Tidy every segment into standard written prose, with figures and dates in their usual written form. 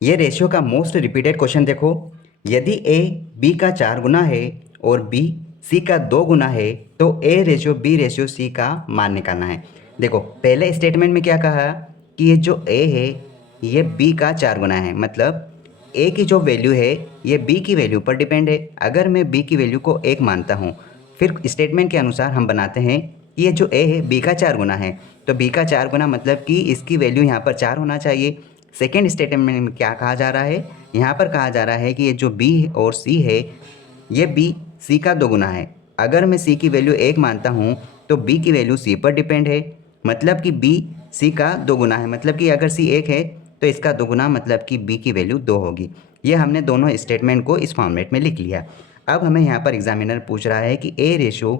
ये रेशियो का most repeated question देखो, यदि ए बी का 4 गुना है और बी सी का 2 गुना है तो A ratio B ratio C का मान निकालना है। देखो पहले स्टेटमेंट में क्या कहा कि ये जो ए है ये बी का 4 गुना है, मतलब ए की जो वैल्यू है ये बी की वैल्यू पर डिपेंड है। अगर मैं बी की वैल्यू को 1 मानता हूँ, फिर स्टेटमेंट के अनुसार हम बनाते हैं कि ये जो ए है बी का 4 गुना है, तो बी का 4 गुना मतलब कि इसकी वैल्यू यहाँ पर 4 होना चाहिए। सेकेंड स्टेटमेंट में क्या कहा जा रहा है, यहाँ पर कहा जा रहा है कि ये जो बी और सी है ये बी सी का 2 गुना है। अगर मैं सी की वैल्यू 1 मानता हूँ तो बी की वैल्यू सी पर डिपेंड है, मतलब कि बी सी का 2 गुना है, मतलब कि अगर सी 1 है तो इसका 2 गुना मतलब कि बी की वैल्यू 2 होगी। ये हमने दोनों स्टेटमेंट को इस फॉर्मेट में लिख लिया। अब हमें यहाँ पर एग्जामिनर पूछ रहा है कि ए रेशो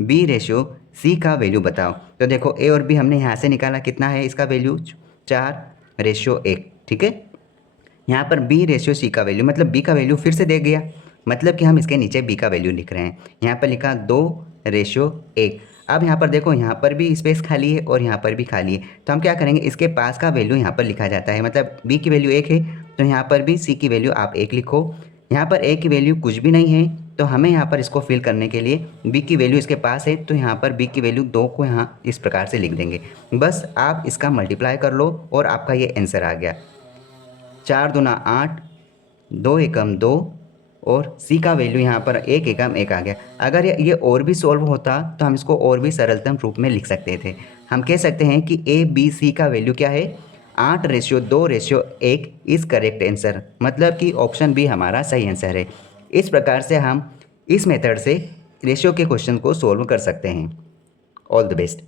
बी रेशो सी का वैल्यू बताओ। तो देखो ए और बी हमने यहाँ से निकाला, कितना है इसका वैल्यू 4:1, ठीक है। यहाँ पर बी रेशियो सी का वैल्यू, मतलब बी का वैल्यू फिर से दे गया, मतलब कि हम इसके नीचे बी का वैल्यू लिख रहे हैं। यहाँ पर लिखा 2:1। अब यहाँ पर देखो यहाँ पर भी स्पेस खाली है और यहाँ पर भी खाली है, तो हम क्या करेंगे, इसके पास का वैल्यू यहाँ पर लिखा जाता है। मतलब बी की वैल्यू 1 है तो यहाँ पर भी सी की वैल्यू आप 1 लिखो। यहाँ पर ए की वैल्यू कुछ भी नहीं है तो हमें यहाँ पर इसको फिल करने के लिए बी की वैल्यू इसके पास है, तो यहाँ पर बी की वैल्यू 2 को यहाँ इस प्रकार से लिख देंगे। बस आप इसका मल्टीप्लाई कर लो और आपका ये आंसर आ गया। 4 दूना 8, 2 एकम 2 और सी का वैल्यू यहाँ पर 1 एकम 1 आ गया। अगर ये और भी सॉल्व होता तो हम इसको और भी सरलतम रूप में लिख सकते थे। हम कह सकते हैं कि ए बी सी का वैल्यू क्या है, 8:2:1 इज़ करेक्ट आंसर, मतलब कि ऑप्शन बी हमारा सही आंसर है। इस प्रकार से हम इस मेथड से रेशियो के क्वेश्चन को सॉल्व कर सकते हैं। All the best.